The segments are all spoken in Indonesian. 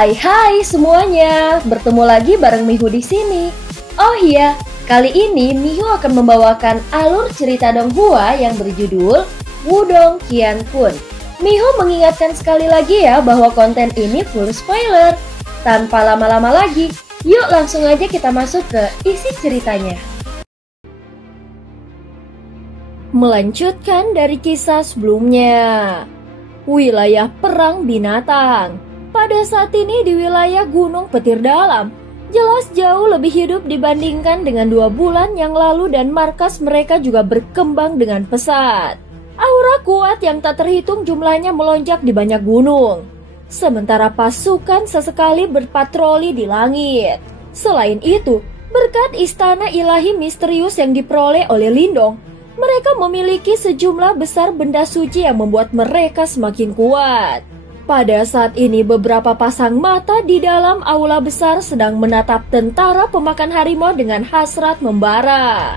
Hai semuanya, bertemu lagi bareng Mihu di sini. Oh iya, kali ini Mihu akan membawakan alur cerita Donghua yang berjudul Wudong Qiankun. Mihu mengingatkan sekali lagi ya bahwa konten ini full spoiler. Tanpa lama-lama lagi, yuk langsung aja kita masuk ke isi ceritanya. Melanjutkan dari kisah sebelumnya. Wilayah perang binatang. Pada saat ini di wilayah Gunung Petir Dalam, jelas jauh lebih hidup dibandingkan dengan 2 bulan yang lalu dan markas mereka juga berkembang dengan pesat. Aura kuat yang tak terhitung jumlahnya melonjak di banyak gunung. Sementara pasukan sesekali berpatroli di langit. Selain itu, berkat istana ilahi misterius yang diperoleh oleh Lindong, mereka memiliki sejumlah besar benda suci yang membuat mereka semakin kuat. Pada saat ini beberapa pasang mata di dalam aula besar sedang menatap tentara pemakan harimau dengan hasrat membara.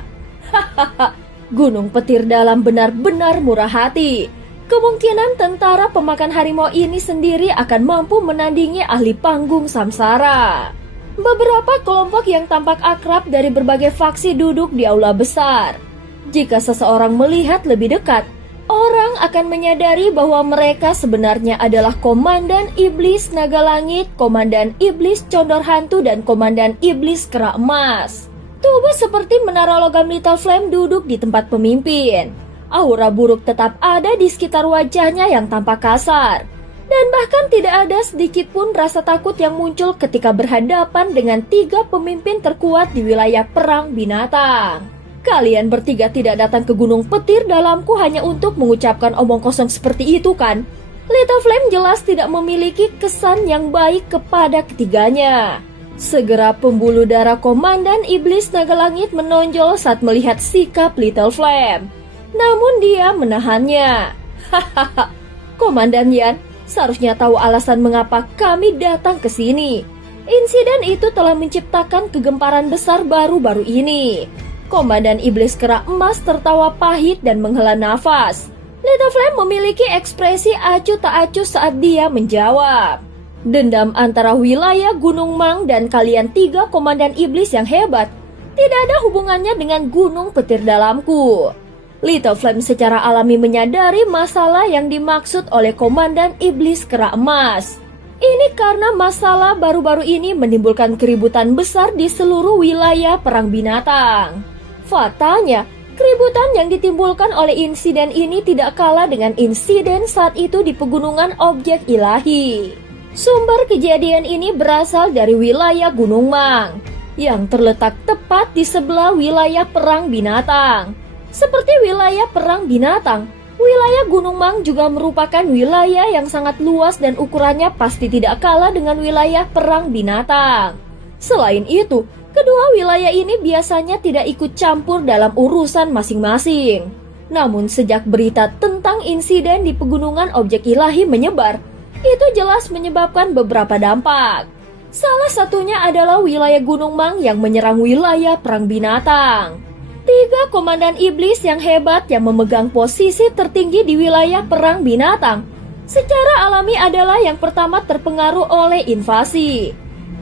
Hahaha, Gunung Petir Dalam benar-benar murah hati. Kemungkinan tentara pemakan harimau ini sendiri akan mampu menandingi ahli panggung samsara. Beberapa kelompok yang tampak akrab dari berbagai faksi duduk di aula besar. Jika seseorang melihat lebih dekat, orang akan menyadari bahwa mereka sebenarnya adalah Komandan Iblis Naga Langit, Komandan Iblis Condor Hantu, dan Komandan Iblis Kera Emas. Tubuh seperti menara logam Little Flame duduk di tempat pemimpin. Aura buruk tetap ada di sekitar wajahnya yang tampak kasar. Dan bahkan tidak ada sedikit pun rasa takut yang muncul ketika berhadapan dengan 3 pemimpin terkuat di wilayah perang binatang. Kalian bertiga tidak datang ke Gunung Petir Dalamku hanya untuk mengucapkan omong kosong seperti itu kan? Little Flame jelas tidak memiliki kesan yang baik kepada ketiganya. Segera pembuluh darah Komandan Iblis Naga Langit menonjol saat melihat sikap Little Flame. Namun dia menahannya. Hahaha, Komandan Yan, seharusnya tahu alasan mengapa kami datang ke sini. Insiden itu telah menciptakan kegemparan besar baru-baru ini. Komandan Iblis Kera Emas tertawa pahit dan menghela nafas. Little Flame memiliki ekspresi acuh tak acuh saat dia menjawab. Dendam antara wilayah Gunung Mang dan kalian 3 komandan iblis yang hebat tidak ada hubungannya dengan Gunung Petir Dalamku. Little Flame secara alami menyadari masalah yang dimaksud oleh Komandan Iblis Kera Emas. Ini karena masalah baru-baru ini menimbulkan keributan besar di seluruh wilayah perang binatang. Faktanya, keributan yang ditimbulkan oleh insiden ini tidak kalah dengan insiden saat itu di pegunungan objek ilahi. Sumber kejadian ini berasal dari wilayah Gunung Mang, yang terletak tepat di sebelah wilayah perang binatang. Seperti wilayah perang binatang, wilayah Gunung Mang juga merupakan wilayah yang sangat luas dan ukurannya pasti tidak kalah dengan wilayah perang binatang. Selain itu, kedua wilayah ini biasanya tidak ikut campur dalam urusan masing-masing. Namun sejak berita tentang insiden di pegunungan objek ilahi menyebar, itu jelas menyebabkan beberapa dampak. Salah satunya adalah wilayah Gunung Mang yang menyerang wilayah perang binatang. 3 komandan iblis yang hebat yang memegang posisi tertinggi di wilayah perang binatang secara alami adalah yang pertama terpengaruh oleh invasi.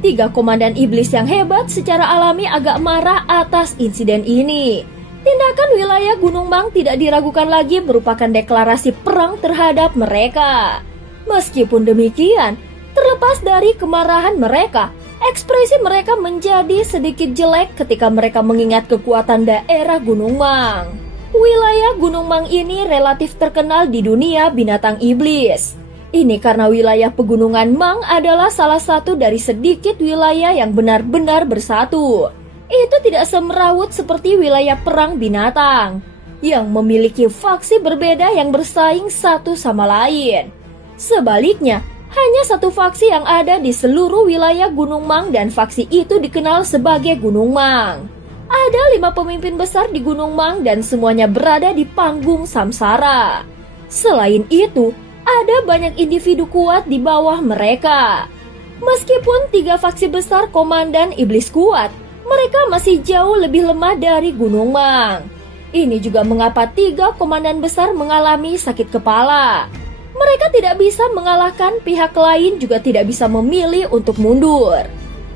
3 komandan iblis yang hebat secara alami agak marah atas insiden ini. Tindakan wilayah Gunung Mang tidak diragukan lagi merupakan deklarasi perang terhadap mereka. Meskipun demikian, terlepas dari kemarahan mereka, ekspresi mereka menjadi sedikit jelek ketika mereka mengingat kekuatan daerah Gunung Mang. Wilayah Gunung Mang ini relatif terkenal di dunia binatang iblis. Ini karena wilayah pegunungan Mang adalah salah satu dari sedikit wilayah yang benar-benar bersatu. Itu tidak semerawut seperti wilayah perang binatang, yang memiliki faksi berbeda yang bersaing satu sama lain. Sebaliknya, hanya satu faksi yang ada di seluruh wilayah Gunung Mang dan faksi itu dikenal sebagai Gunung Mang. Ada 5 pemimpin besar di Gunung Mang dan semuanya berada di panggung samsara. Selain itu, ada banyak individu kuat di bawah mereka. Meskipun 3 faksi besar komandan iblis kuat, mereka masih jauh lebih lemah dari Gunung Mang. Ini juga mengapa 3 komandan besar mengalami sakit kepala. Mereka Mereka tidak bisa mengalahkan pihak lain, juga tidak bisa memilih untuk mundur.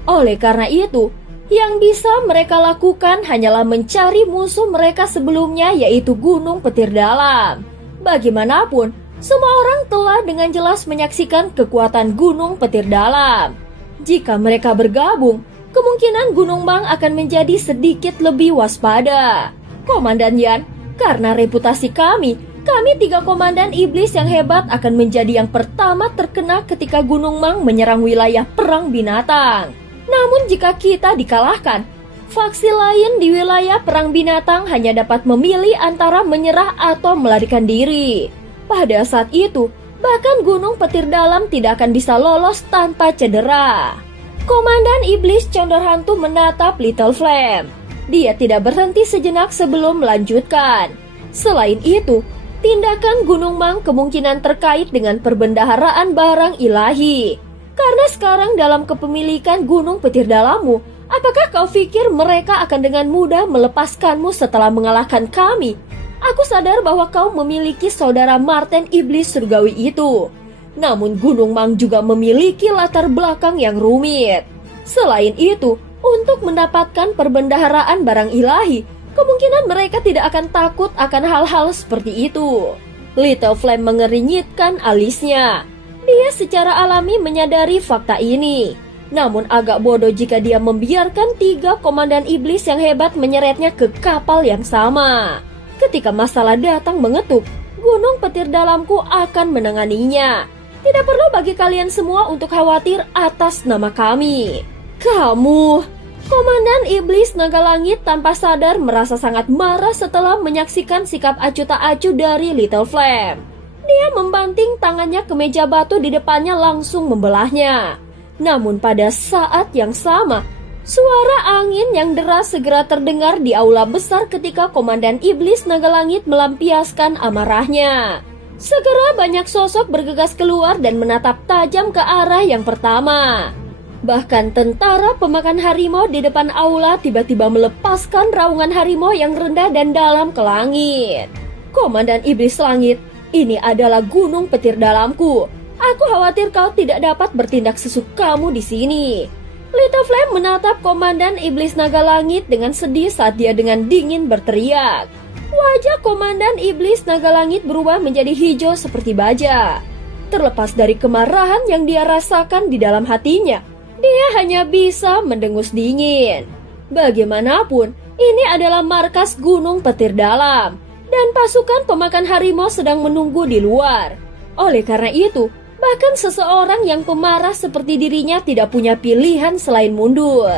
Oleh karena itu, yang bisa mereka lakukan hanyalah mencari musuh mereka sebelumnya, yaitu Gunung Petir Dalam. Bagaimanapun, semua orang telah dengan jelas menyaksikan kekuatan Gunung Petir Dalam. Jika mereka bergabung, kemungkinan Gunung Mang akan menjadi sedikit lebih waspada. Komandan Yan, karena reputasi kami 3 komandan iblis yang hebat akan menjadi yang pertama terkena ketika Gunung Mang menyerang wilayah perang binatang. Namun jika kita dikalahkan, faksi lain di wilayah perang binatang hanya dapat memilih antara menyerah atau melarikan diri. Pada saat itu, bahkan Gunung Petir Dalam tidak akan bisa lolos tanpa cedera. Komandan Iblis Condor Hantu menatap Little Flame. Dia tidak berhenti sejenak sebelum melanjutkan. Selain itu, tindakan Gunung Mang kemungkinan terkait dengan perbendaharaan barang ilahi. Karena sekarang dalam kepemilikan Gunung Petir Dalammu, apakah kau pikir mereka akan dengan mudah melepaskanmu setelah mengalahkan kami? Aku sadar bahwa kau memiliki saudara Marten Iblis Surgawi itu. Namun Gunung Mang juga memiliki latar belakang yang rumit. Selain itu, untuk mendapatkan perbendaharaan barang ilahi, kemungkinan mereka tidak akan takut akan hal-hal seperti itu. Little Flame mengernyitkan alisnya. Dia secara alami menyadari fakta ini. Namun agak bodoh jika dia membiarkan 3 komandan iblis yang hebat menyeretnya ke kapal yang sama. Ketika masalah datang mengetuk, Gunung Petir Dalamku akan menanganinya. Tidak perlu bagi kalian semua untuk khawatir atas nama kami. Kamu, Komandan Iblis Naga Langit tanpa sadar merasa sangat marah setelah menyaksikan sikap acuh tak acuh dari Little Flame. Dia membanting tangannya ke meja batu di depannya langsung membelahnya. Namun pada saat yang sama, suara angin yang deras segera terdengar di aula besar ketika Komandan Iblis Naga Langit melampiaskan amarahnya. Segera banyak sosok bergegas keluar dan menatap tajam ke arah yang pertama. Bahkan tentara pemakan harimau di depan aula tiba-tiba melepaskan raungan harimau yang rendah dan dalam ke langit. Komandan Iblis Langit, ini adalah Gunung Petir Dalamku. Aku khawatir kau tidak dapat bertindak sesukamu di sini. Little Flame menatap Komandan Iblis Naga Langit dengan sedih saat dia dengan dingin berteriak. Wajah Komandan Iblis Naga Langit berubah menjadi hijau seperti baja. Terlepas dari kemarahan yang dia rasakan di dalam hatinya, dia hanya bisa mendengus dingin. Bagaimanapun, ini adalah markas Gunung Petir Dalam, dan pasukan pemakan harimau sedang menunggu di luar. Oleh karena itu, bahkan seseorang yang pemarah seperti dirinya tidak punya pilihan selain mundur.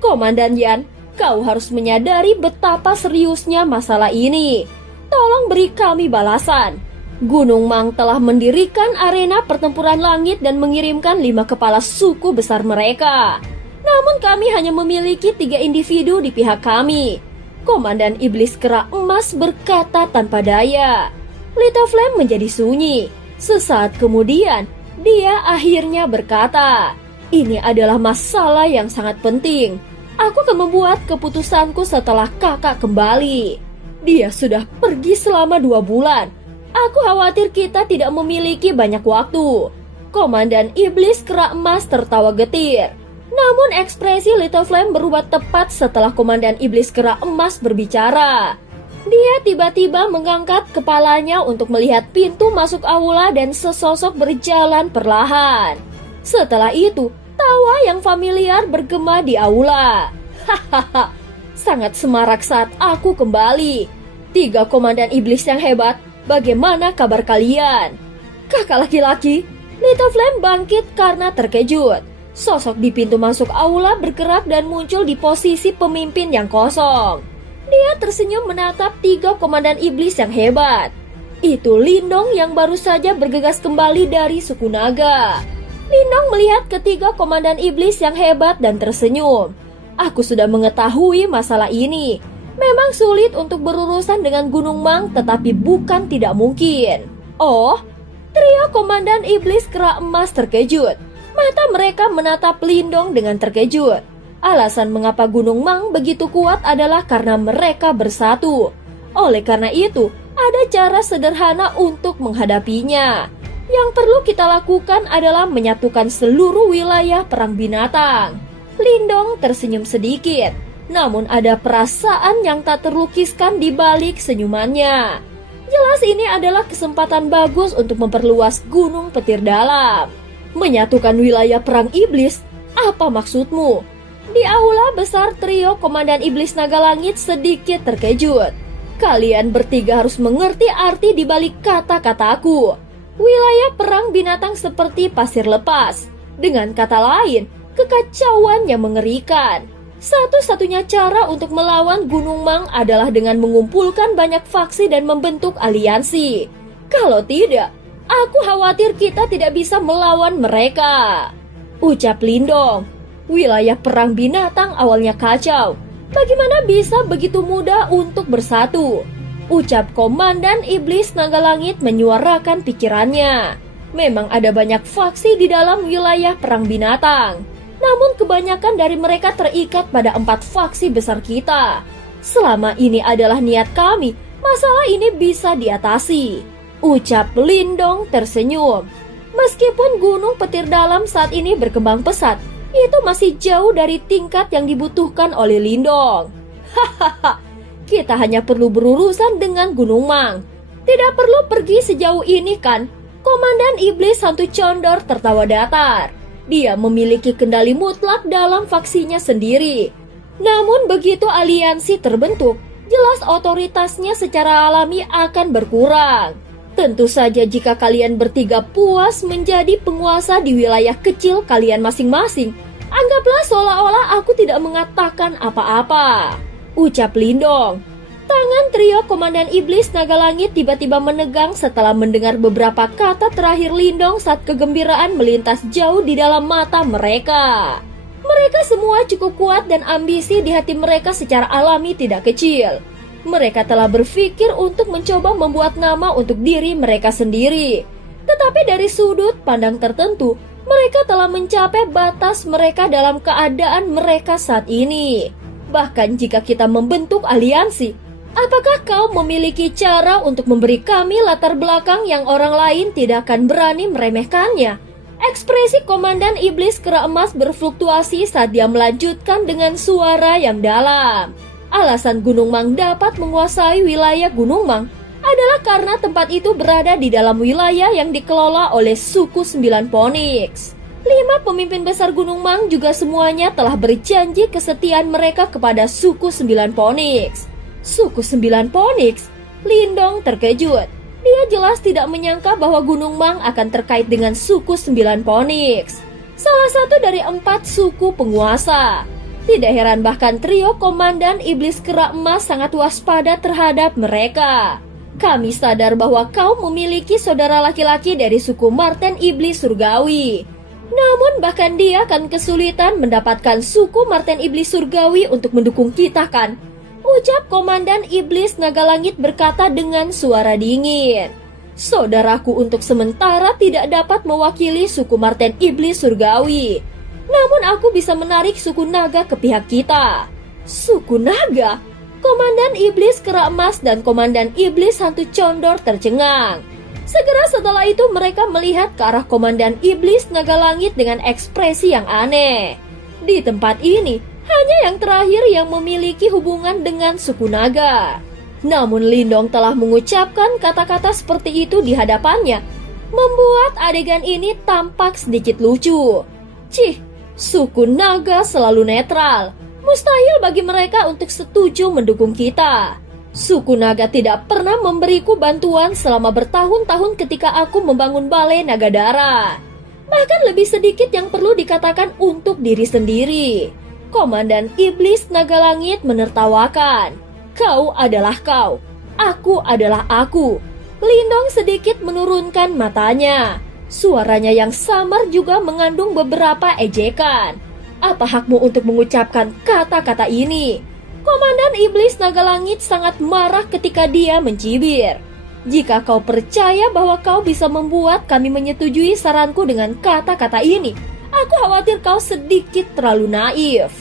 Komandan Yan, kau harus menyadari betapa seriusnya masalah ini. Tolong beri kami balasan. Gunung Mang telah mendirikan arena pertempuran langit dan mengirimkan 5 kepala suku besar mereka. Namun kami hanya memiliki 3 individu di pihak kami. Komandan Iblis Kera Emas berkata tanpa daya. Little Flame menjadi sunyi. Sesaat kemudian, dia akhirnya berkata, ini adalah masalah yang sangat penting. Aku akan membuat keputusanku setelah kakak kembali. Dia sudah pergi selama 2 bulan. Aku khawatir kita tidak memiliki banyak waktu. Komandan Iblis Kera Emas tertawa getir. Namun ekspresi Little Flame berubah tepat setelah Komandan Iblis Kera Emas berbicara. Dia tiba-tiba mengangkat kepalanya untuk melihat pintu masuk aula dan sesosok berjalan perlahan. Setelah itu, tawa yang familiar bergema di aula. Hahaha, sangat semarak saat aku kembali. 3 komandan iblis yang hebat, bagaimana kabar kalian? Kakak laki-laki, Little Flame bangkit karena terkejut. Sosok di pintu masuk aula bergerak dan muncul di posisi pemimpin yang kosong. Dia tersenyum menatap 3 komandan iblis yang hebat. Itu Lindong yang baru saja bergegas kembali dari suku naga. Lindong melihat ketiga komandan iblis yang hebat dan tersenyum. Aku sudah mengetahui masalah ini. Memang sulit untuk berurusan dengan Gunung Mang, tetapi bukan tidak mungkin. Oh, trio komandan iblis Kera Emas terkejut. Mata mereka menatap Lindong dengan terkejut. Alasan mengapa Gunung Mang begitu kuat adalah karena mereka bersatu. Oleh karena itu, ada cara sederhana untuk menghadapinya. Yang perlu kita lakukan adalah menyatukan seluruh wilayah perang binatang. Lindong tersenyum sedikit, namun ada perasaan yang tak terlukiskan di balik senyumannya. Jelas ini adalah kesempatan bagus untuk memperluas Gunung Petir Dalam. Menyatukan wilayah perang iblis, apa maksudmu? Di aula besar trio Komandan Iblis Naga Langit sedikit terkejut. Kalian bertiga harus mengerti arti di balik kata-kataku. Wilayah perang binatang seperti pasir lepas. Dengan kata lain, kekacauan yang mengerikan. Satu-satunya cara untuk melawan Gunung Mang adalah dengan mengumpulkan banyak faksi dan membentuk aliansi. Kalau tidak, aku khawatir kita tidak bisa melawan mereka. Ucap Lindong. Wilayah perang binatang awalnya kacau. Bagaimana bisa begitu mudah untuk bersatu? Ucap Komandan Iblis Naga Langit menyuarakan pikirannya. Memang ada banyak faksi di dalam wilayah perang binatang. Namun kebanyakan dari mereka terikat pada 4 faksi besar kita. Selama ini adalah niat kami, masalah ini bisa diatasi. Ucap Lindong tersenyum. Meskipun Gunung Petir Dalam saat ini berkembang pesat, itu masih jauh dari tingkat yang dibutuhkan oleh Lindong. Hahaha. Kita hanya perlu berurusan dengan Gunung Mang. Tidak perlu pergi sejauh ini kan? Komandan Iblis Hantu Condor tertawa datar. Dia memiliki kendali mutlak dalam faksinya sendiri. Namun begitu aliansi terbentuk, jelas otoritasnya secara alami akan berkurang. Tentu saja jika kalian bertiga puas menjadi penguasa di wilayah kecil kalian masing-masing, anggaplah seolah-olah aku tidak mengatakan apa-apa. Ucap Lindong. Tangan trio Komandan Iblis Naga Langit tiba-tiba menegang setelah mendengar beberapa kata terakhir Lindong saat kegembiraan melintas jauh di dalam mata mereka. Mereka semua cukup kuat dan ambisi di hati mereka secara alami tidak kecil. Mereka telah berpikir untuk mencoba membuat nama untuk diri mereka sendiri. Tetapi dari sudut pandang tertentu, mereka telah mencapai batas mereka dalam keadaan mereka saat ini. Bahkan jika kita membentuk aliansi, apakah kau memiliki cara untuk memberi kami latar belakang yang orang lain tidak akan berani meremehkannya? Ekspresi Komandan Iblis Kera Emas berfluktuasi saat dia melanjutkan dengan suara yang dalam. Alasan Gunung Mang dapat menguasai wilayah Gunung Mang adalah karena tempat itu berada di dalam wilayah yang dikelola oleh suku 9 Phoenix. 5 pemimpin besar Gunung Mang juga semuanya telah berjanji kesetiaan mereka kepada suku 9 Phoenix. Suku 9 Phoenix? Lindong terkejut. Dia jelas tidak menyangka bahwa Gunung Mang akan terkait dengan suku 9 Phoenix, salah satu dari 4 suku penguasa. Tidak heran bahkan trio Komandan Iblis Kera Emas sangat waspada terhadap mereka. Kami sadar bahwa kau memiliki saudara laki-laki dari suku Marten Iblis Surgawi. Namun bahkan dia akan kesulitan mendapatkan suku Marten Iblis Surgawi untuk mendukung kita kan? Ucap Komandan Iblis Naga Langit berkata dengan suara dingin. Saudaraku untuk sementara tidak dapat mewakili suku Marten Iblis Surgawi. Namun aku bisa menarik suku naga ke pihak kita. Suku naga? Komandan Iblis Kera Emas dan Komandan Iblis Hantu Condor tercengang. Segera setelah itu mereka melihat ke arah Komandan Iblis Naga Langit dengan ekspresi yang aneh. Di tempat ini, hanya yang terakhir yang memiliki hubungan dengan suku naga. Namun Lindong telah mengucapkan kata-kata seperti itu di hadapannya, membuat adegan ini tampak sedikit lucu. Cih, suku naga selalu netral. Mustahil bagi mereka untuk setuju mendukung kita. Suku naga tidak pernah memberiku bantuan selama bertahun-tahun ketika aku membangun balai naga darah. Bahkan lebih sedikit yang perlu dikatakan untuk diri sendiri. Komandan Iblis Naga Langit menertawakan. Kau adalah kau, aku adalah aku. Lindong sedikit menurunkan matanya. Suaranya yang samar juga mengandung beberapa ejekan. Apa hakmu untuk mengucapkan kata-kata ini? Komandan Iblis Naga Langit sangat marah ketika dia mencibir. Jika kau percaya bahwa kau bisa membuat kami menyetujui saranku dengan kata-kata ini, aku khawatir kau sedikit terlalu naif.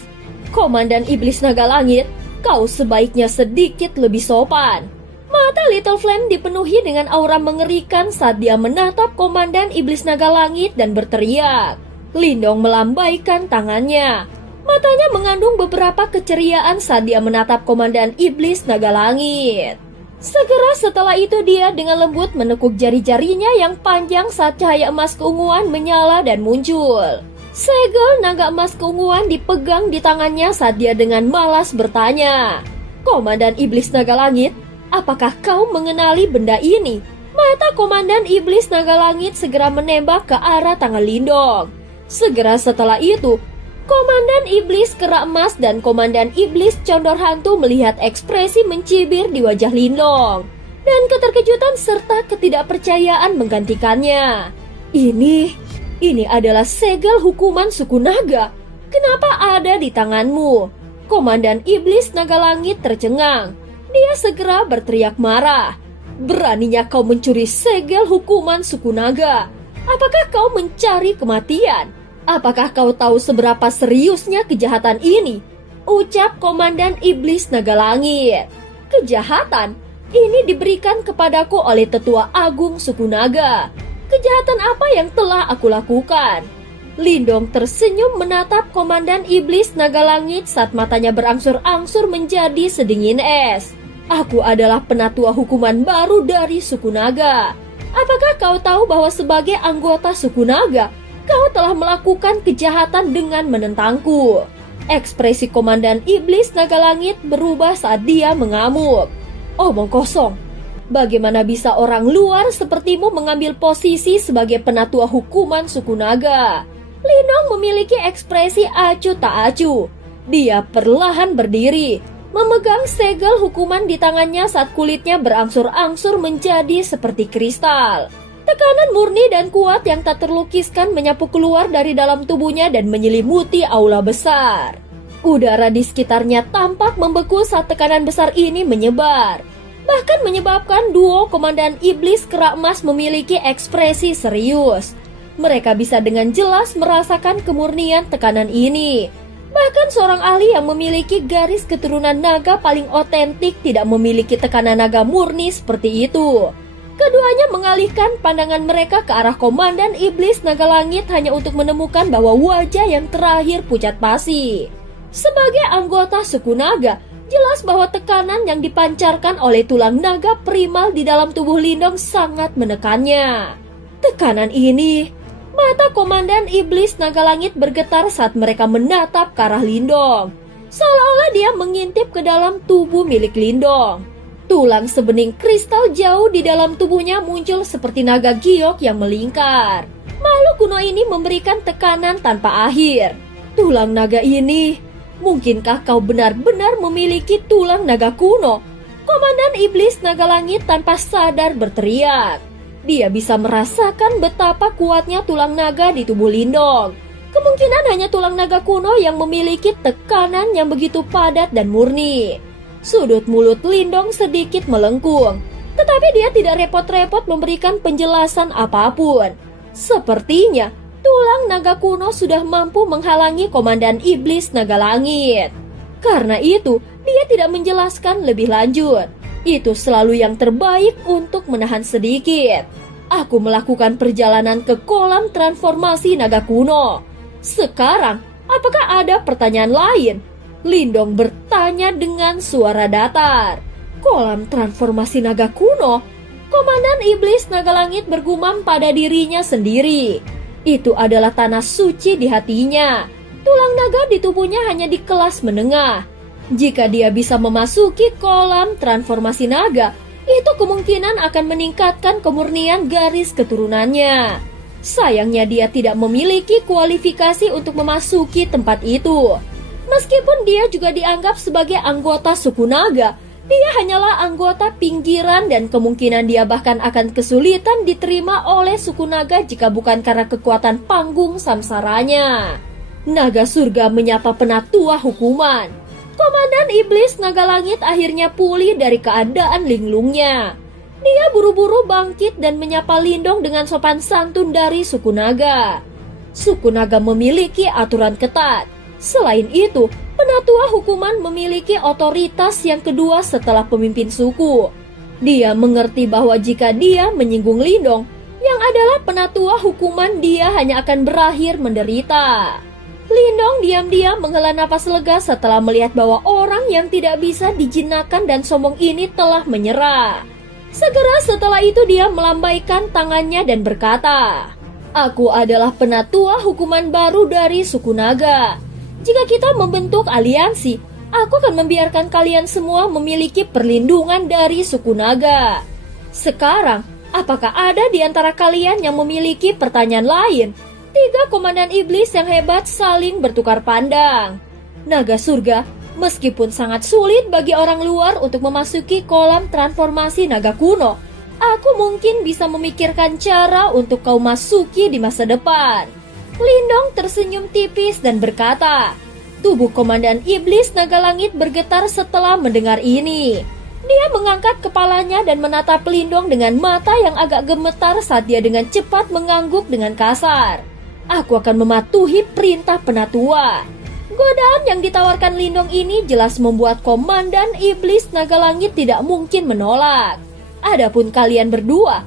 Komandan Iblis Naga Langit, kau sebaiknya sedikit lebih sopan. Mata Little Flame dipenuhi dengan aura mengerikan saat dia menatap Komandan Iblis Naga Langit dan berteriak. Lindong melambaikan tangannya. Matanya mengandung beberapa keceriaan saat dia menatap Komandan Iblis Naga Langit. Segera setelah itu dia dengan lembut menekuk jari-jarinya yang panjang saat cahaya emas keunguan menyala dan muncul. Segel naga emas keunguan dipegang di tangannya saat dia dengan malas bertanya, "Komandan Iblis Naga Langit, apakah kau mengenali benda ini?" Mata Komandan Iblis Naga Langit segera menembak ke arah tangan Lindong. Segera setelah itu, Komandan Iblis Kera Emas dan Komandan Iblis Condor Hantu melihat ekspresi mencibir di wajah Lindong. Dan keterkejutan serta ketidakpercayaan menggantikannya. Ini adalah segel hukuman suku naga. Kenapa ada di tanganmu? Komandan Iblis Naga Langit tercengang. Dia segera berteriak marah. "Beraninya kau mencuri segel hukuman suku naga? Apakah kau mencari kematian? Apakah kau tahu seberapa seriusnya kejahatan ini?" Ucap Komandan Iblis Naga Langit. "Kejahatan? Ini diberikan kepadaku oleh Tetua Agung suku naga. Kejahatan apa yang telah aku lakukan?" Lindong tersenyum menatap Komandan Iblis Naga Langit saat matanya berangsur-angsur menjadi sedingin es. "Aku adalah penatua hukuman baru dari suku naga. Apakah kau tahu bahwa sebagai anggota suku naga, kau telah melakukan kejahatan dengan menentangku?" Ekspresi Komandan Iblis Naga Langit berubah saat dia mengamuk. "Omong kosong. Bagaimana bisa orang luar sepertimu mengambil posisi sebagai penatua hukuman suku naga?" Lindong memiliki ekspresi acuh tak acuh. Dia perlahan berdiri, memegang segel hukuman di tangannya saat kulitnya berangsur-angsur menjadi seperti kristal. Tekanan murni dan kuat yang tak terlukiskan menyapu keluar dari dalam tubuhnya dan menyelimuti aula besar. Udara di sekitarnya tampak membeku saat tekanan besar ini menyebar. Bahkan menyebabkan duo Komandan Iblis Kera Emas memiliki ekspresi serius. Mereka bisa dengan jelas merasakan kemurnian tekanan ini. Bahkan seorang ahli yang memiliki garis keturunan naga paling otentik tidak memiliki tekanan naga murni seperti itu. Keduanya mengalihkan pandangan mereka ke arah Komandan Iblis Naga Langit hanya untuk menemukan bahwa wajah yang terakhir pucat pasi. Sebagai anggota suku naga, jelas bahwa tekanan yang dipancarkan oleh tulang naga primal di dalam tubuh Lindong sangat menekannya. Tekanan ini, mata Komandan Iblis Naga Langit bergetar saat mereka menatap ke arah Lindong. Seolah-olah dia mengintip ke dalam tubuh milik Lindong. Tulang sebening kristal jauh di dalam tubuhnya muncul seperti naga giok yang melingkar. Makhluk kuno ini memberikan tekanan tanpa akhir. Tulang naga ini, mungkinkah kau benar-benar memiliki tulang naga kuno? Komandan Iblis Naga Langit tanpa sadar berteriak. Dia bisa merasakan betapa kuatnya tulang naga di tubuh Lindong. Kemungkinan hanya tulang naga kuno yang memiliki tekanan yang begitu padat dan murni. Sudut mulut Lindong sedikit melengkung, tetapi dia tidak repot-repot memberikan penjelasan apapun. Sepertinya tulang naga kuno sudah mampu menghalangi Komandan Iblis Naga Langit. Karena itu, dia tidak menjelaskan lebih lanjut. Itu selalu yang terbaik untuk menahan sedikit. "Aku melakukan perjalanan ke kolam transformasi naga kuno. Sekarang, apakah ada pertanyaan lain?" Lindong bertanya dengan suara datar. "Kolam transformasi naga kuno?" Komandan Iblis Naga Langit bergumam pada dirinya sendiri. Itu adalah tanah suci di hatinya. Tulang naga di tubuhnya hanya di kelas menengah. Jika dia bisa memasuki kolam transformasi naga, itu kemungkinan akan meningkatkan kemurnian garis keturunannya. Sayangnya dia tidak memiliki kualifikasi untuk memasuki tempat itu. Meskipun dia juga dianggap sebagai anggota suku naga, dia hanyalah anggota pinggiran dan kemungkinan dia bahkan akan kesulitan diterima oleh suku naga jika bukan karena kekuatan panggung samsaranya. Naga surga menyapa penatua hukuman. Komandan Iblis Naga Langit akhirnya pulih dari keadaan linglungnya. Dia buru-buru bangkit dan menyapa Lindong dengan sopan santun dari suku naga. Suku naga memiliki aturan ketat. Selain itu, penatua hukuman memiliki otoritas yang kedua setelah pemimpin suku. Dia mengerti bahwa jika dia menyinggung Lindong, yang adalah penatua, hukuman dia hanya akan berakhir menderita. Lindong diam-diam menghela napas lega setelah melihat bahwa orang yang tidak bisa dijinakkan dan sombong ini telah menyerah. Segera setelah itu dia melambaikan tangannya dan berkata, "Aku adalah penatua hukuman baru dari suku naga. Jika kita membentuk aliansi, aku akan membiarkan kalian semua memiliki perlindungan dari suku naga. Sekarang, apakah ada di antara kalian yang memiliki pertanyaan lain?" Tiga komandan iblis yang hebat saling bertukar pandang. Naga surga, meskipun sangat sulit bagi orang luar untuk memasuki kolam transformasi naga kuno, aku mungkin bisa memikirkan cara untuk kau masuki di masa depan. Lindong tersenyum tipis dan berkata. Tubuh komandan iblis naga langit bergetar setelah mendengar ini. Dia mengangkat kepalanya dan menatap Lindong dengan mata yang agak gemetar saat dia dengan cepat mengangguk dengan kasar. Aku akan mematuhi perintah penatua. Godaan yang ditawarkan Lindong ini jelas membuat komandan iblis naga langit tidak mungkin menolak. Adapun kalian berdua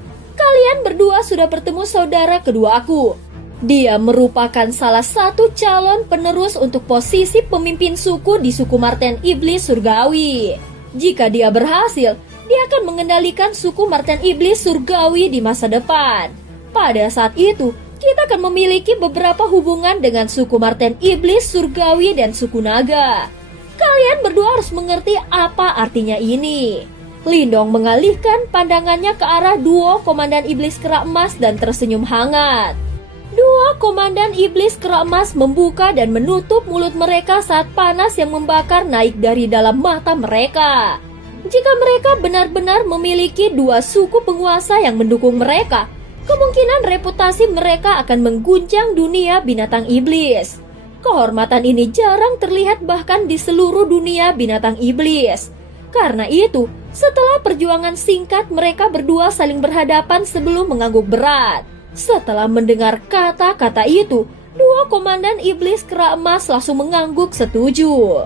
sudah bertemu saudara kedua aku. Dia merupakan salah satu calon penerus untuk posisi pemimpin suku di suku Marten Iblis Surgawi. Jika dia berhasil, dia akan mengendalikan suku Marten Iblis Surgawi di masa depan. Pada saat itu, kita akan memiliki beberapa hubungan dengan suku Marten Iblis Surgawi dan suku Naga. Kalian berdua harus mengerti apa artinya ini. Lindong mengalihkan pandangannya ke arah duo komandan iblis kera emas dan tersenyum hangat. Dua komandan iblis kera emas membuka dan menutup mulut mereka saat panas yang membakar naik dari dalam mata mereka. Jika mereka benar-benar memiliki dua suku penguasa yang mendukung mereka, kemungkinan reputasi mereka akan mengguncang dunia binatang iblis. Kehormatan ini jarang terlihat bahkan di seluruh dunia binatang iblis. Karena itu, setelah perjuangan singkat, mereka berdua saling berhadapan sebelum mengangguk berat. Setelah mendengar kata-kata itu, dua komandan iblis kera emas langsung mengangguk setuju.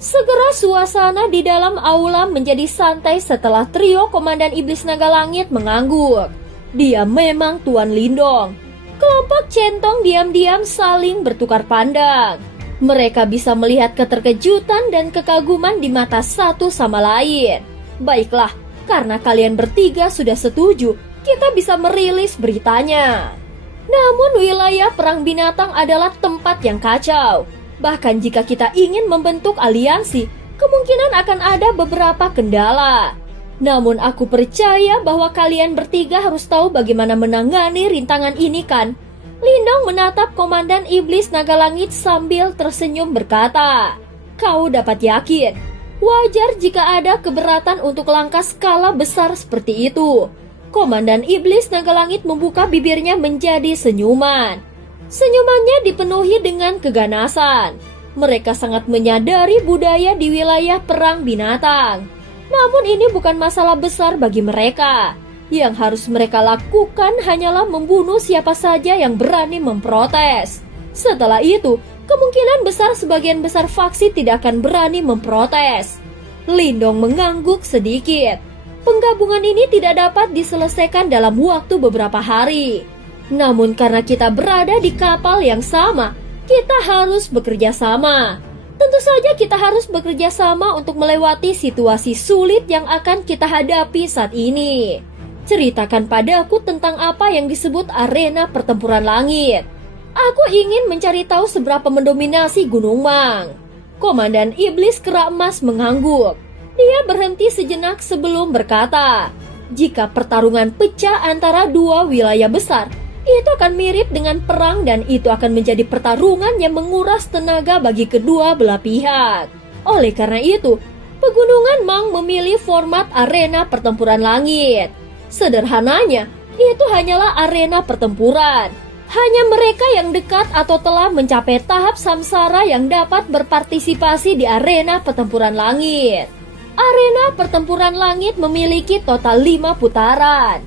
Segera suasana di dalam aula menjadi santai setelah trio komandan iblis naga langit mengangguk. Dia memang Tuan Lindong. Kelompok centong diam-diam saling bertukar pandang. Mereka bisa melihat keterkejutan dan kekaguman di mata satu sama lain. Baiklah, karena kalian bertiga sudah setuju, kita bisa merilis beritanya. Namun wilayah perang binatang adalah tempat yang kacau. Bahkan jika kita ingin membentuk aliansi, kemungkinan akan ada beberapa kendala. Namun aku percaya bahwa kalian bertiga harus tahu bagaimana menangani rintangan ini kan? Lindong menatap komandan iblis naga langit sambil tersenyum berkata, "Kau dapat yakin. Wajar jika ada keberatan untuk langkah skala besar seperti itu." Komandan iblis naga langit membuka bibirnya menjadi senyuman. Senyumannya dipenuhi dengan keganasan. Mereka sangat menyadari budaya di wilayah perang binatang. Namun ini bukan masalah besar bagi mereka. Yang harus mereka lakukan hanyalah membunuh siapa saja yang berani memprotes. Setelah itu, kemungkinan besar sebagian besar faksi tidak akan berani memprotes. Lindong mengangguk sedikit. Penggabungan ini tidak dapat diselesaikan dalam waktu beberapa hari. Namun karena kita berada di kapal yang sama, kita harus bekerja sama. Tentu saja kita harus bekerja sama untuk melewati situasi sulit yang akan kita hadapi saat ini. Ceritakan padaku tentang apa yang disebut arena pertempuran langit. Aku ingin mencari tahu seberapa mendominasi Gunung Mang. Komandan iblis kera emas mengangguk. Dia berhenti sejenak sebelum berkata, "Jika pertarungan pecah antara dua wilayah besar, itu akan mirip dengan perang dan itu akan menjadi pertarungan yang menguras tenaga bagi kedua belah pihak. Oleh karena itu, Pegunungan Mang memilih format arena pertempuran langit. Sederhananya, itu hanyalah arena pertempuran. Hanya mereka yang dekat atau telah mencapai tahap samsara yang dapat berpartisipasi di arena pertempuran langit. Arena pertempuran langit memiliki total 5 putaran.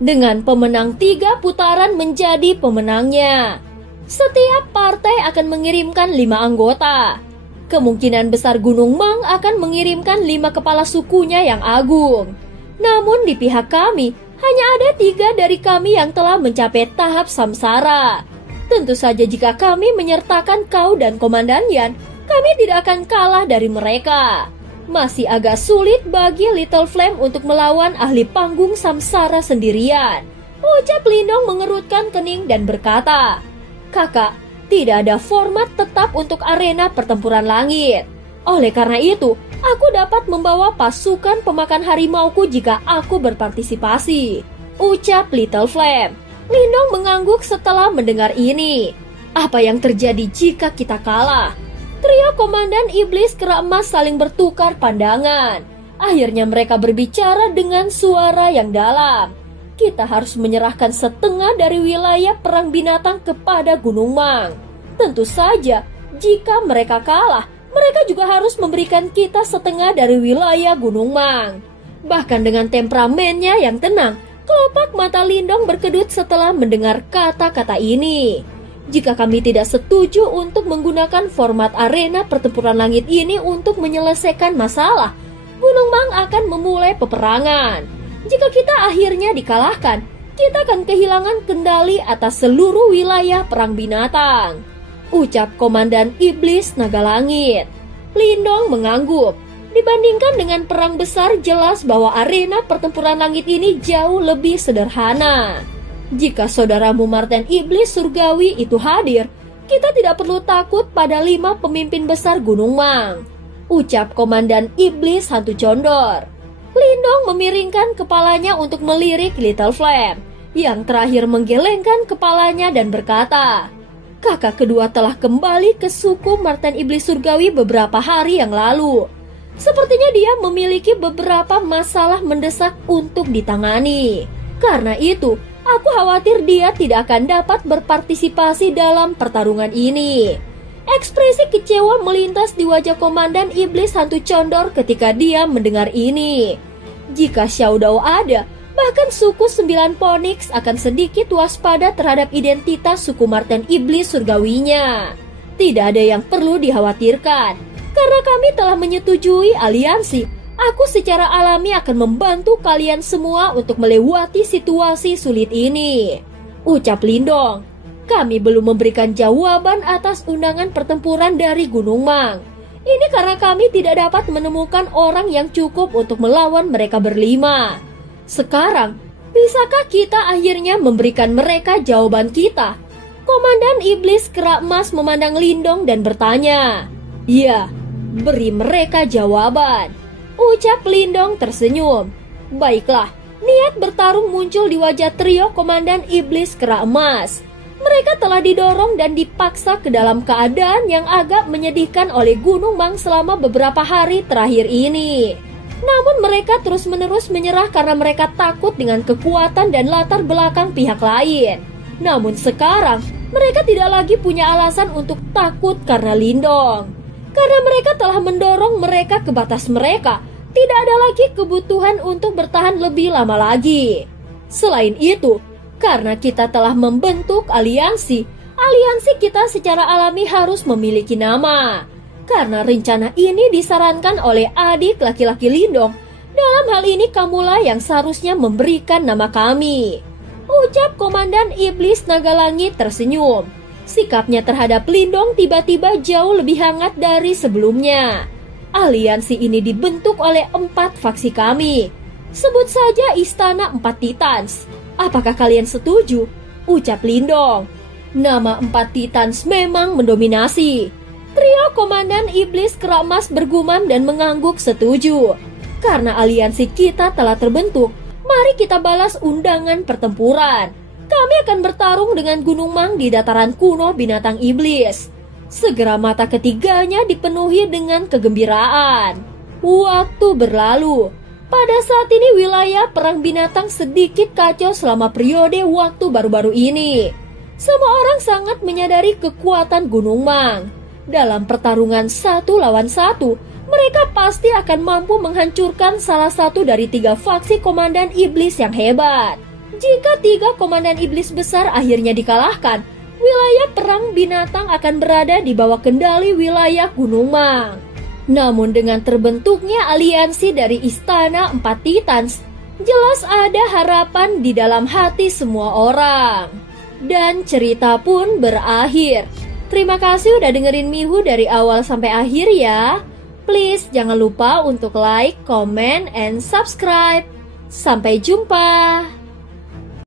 Dengan pemenang 3 putaran menjadi pemenangnya. Setiap partai akan mengirimkan 5 anggota. Kemungkinan besar Gunung Mang akan mengirimkan 5 kepala sukunya yang agung. Namun di pihak kami, hanya ada 3 dari kami yang telah mencapai tahap samsara. Tentu saja jika kami menyertakan kau dan Komandan Yan, kami tidak akan kalah dari mereka. Masih agak sulit bagi Little Flame untuk melawan ahli panggung samsara sendirian. Ucap Lindong mengerutkan kening dan berkata, "Kakak, tidak ada format tetap untuk arena pertempuran langit. Oleh karena itu, aku dapat membawa pasukan pemakan harimauku jika aku berpartisipasi," ucap Little Flame. Lindong mengangguk setelah mendengar ini. Apa yang terjadi jika kita kalah? Trio Komandan Iblis Kera Emas saling bertukar pandangan. Akhirnya mereka berbicara dengan suara yang dalam. Kita harus menyerahkan setengah dari wilayah perang binatang kepada Gunung Mang. Tentu saja, jika mereka kalah, mereka juga harus memberikan kita setengah dari wilayah Gunung Mang. Bahkan dengan temperamennya yang tenang, kelopak mata Lindong berkedut setelah mendengar kata-kata ini. Jika kami tidak setuju untuk menggunakan format arena pertempuran langit ini untuk menyelesaikan masalah, Gunung Mang akan memulai peperangan. Jika kita akhirnya dikalahkan, kita akan kehilangan kendali atas seluruh wilayah perang binatang, ucap Komandan Iblis Naga Langit. Lindong mengangguk. Dibandingkan dengan perang besar, jelas bahwa arena pertempuran langit ini jauh lebih sederhana. Jika saudaramu Marten Iblis Surgawi itu hadir, kita tidak perlu takut pada 5 pemimpin besar Gunung Mang, ucap Komandan Iblis Hantu Condor. Lindong memiringkan kepalanya untuk melirik Little Flame, yang terakhir menggelengkan kepalanya dan berkata, "Kakak kedua telah kembali ke suku Marten Iblis Surgawi beberapa hari yang lalu. Sepertinya dia memiliki beberapa masalah mendesak untuk ditangani. Karena itu, aku khawatir dia tidak akan dapat berpartisipasi dalam pertarungan ini." Ekspresi kecewa melintas di wajah Komandan Iblis Hantu Condor ketika dia mendengar ini. Jika Xiao Dao ada, bahkan suku 9 Phoenix akan sedikit waspada terhadap identitas suku Marten Iblis Surgawinya. Tidak ada yang perlu dikhawatirkan. Karena kami telah menyetujui aliansi, aku secara alami akan membantu kalian semua untuk melewati situasi sulit ini, ucap Lindong. Kami belum memberikan jawaban atas undangan pertempuran dari Gunung Mang. Ini karena kami tidak dapat menemukan orang yang cukup untuk melawan mereka berlima. Sekarang, bisakah kita akhirnya memberikan mereka jawaban kita? Komandan Iblis Kera Emas memandang Lindong dan bertanya, "Ya, beri mereka jawaban," ucap Lindong tersenyum. Baiklah, niat bertarung muncul di wajah trio Komandan Iblis Kera Emas. Mereka telah didorong dan dipaksa ke dalam keadaan yang agak menyedihkan oleh Gunung Mang selama beberapa hari terakhir ini. Namun mereka terus-menerus menyerah karena mereka takut dengan kekuatan dan latar belakang pihak lain. Namun sekarang, mereka tidak lagi punya alasan untuk takut karena Lindong. Karena mereka telah mendorong mereka ke batas mereka, tidak ada lagi kebutuhan untuk bertahan lebih lama lagi. Selain itu, karena kita telah membentuk aliansi kita secara alami harus memiliki nama. Karena rencana ini disarankan oleh adik laki-laki Lindong, dalam hal ini kamulah yang seharusnya memberikan nama kami, ucap Komandan Iblis Naga Langit tersenyum. Sikapnya terhadap Lindong tiba-tiba jauh lebih hangat dari sebelumnya. Aliansi ini dibentuk oleh 4 faksi kami. Sebut saja Istana 4 Titans. Apakah kalian setuju? Ucap Lindong. Nama 4 Titans memang mendominasi. Trio Komandan Iblis Kera Emas bergumam dan mengangguk setuju. Karena aliansi kita telah terbentuk, mari kita balas undangan pertempuran. Kami akan bertarung dengan Gunung Mang di dataran kuno binatang iblis. Segera mata ketiganya dipenuhi dengan kegembiraan. Waktu berlalu. Pada saat ini wilayah perang binatang sedikit kacau selama periode waktu baru-baru ini. Semua orang sangat menyadari kekuatan Gunung Mang. Dalam pertarungan 1 lawan 1, mereka pasti akan mampu menghancurkan salah satu dari 3 faksi Komandan Iblis yang hebat. Jika 3 Komandan Iblis besar akhirnya dikalahkan, wilayah perang binatang akan berada di bawah kendali wilayah Gunung Mang. Namun dengan terbentuknya aliansi dari Istana 4 Titans, Jelas ada harapan di dalam hati semua orang. Dan cerita pun berakhir. Terima kasih udah dengerin Mihu dari awal sampai akhir ya. Please jangan lupa untuk like, comment, and subscribe. Sampai jumpa.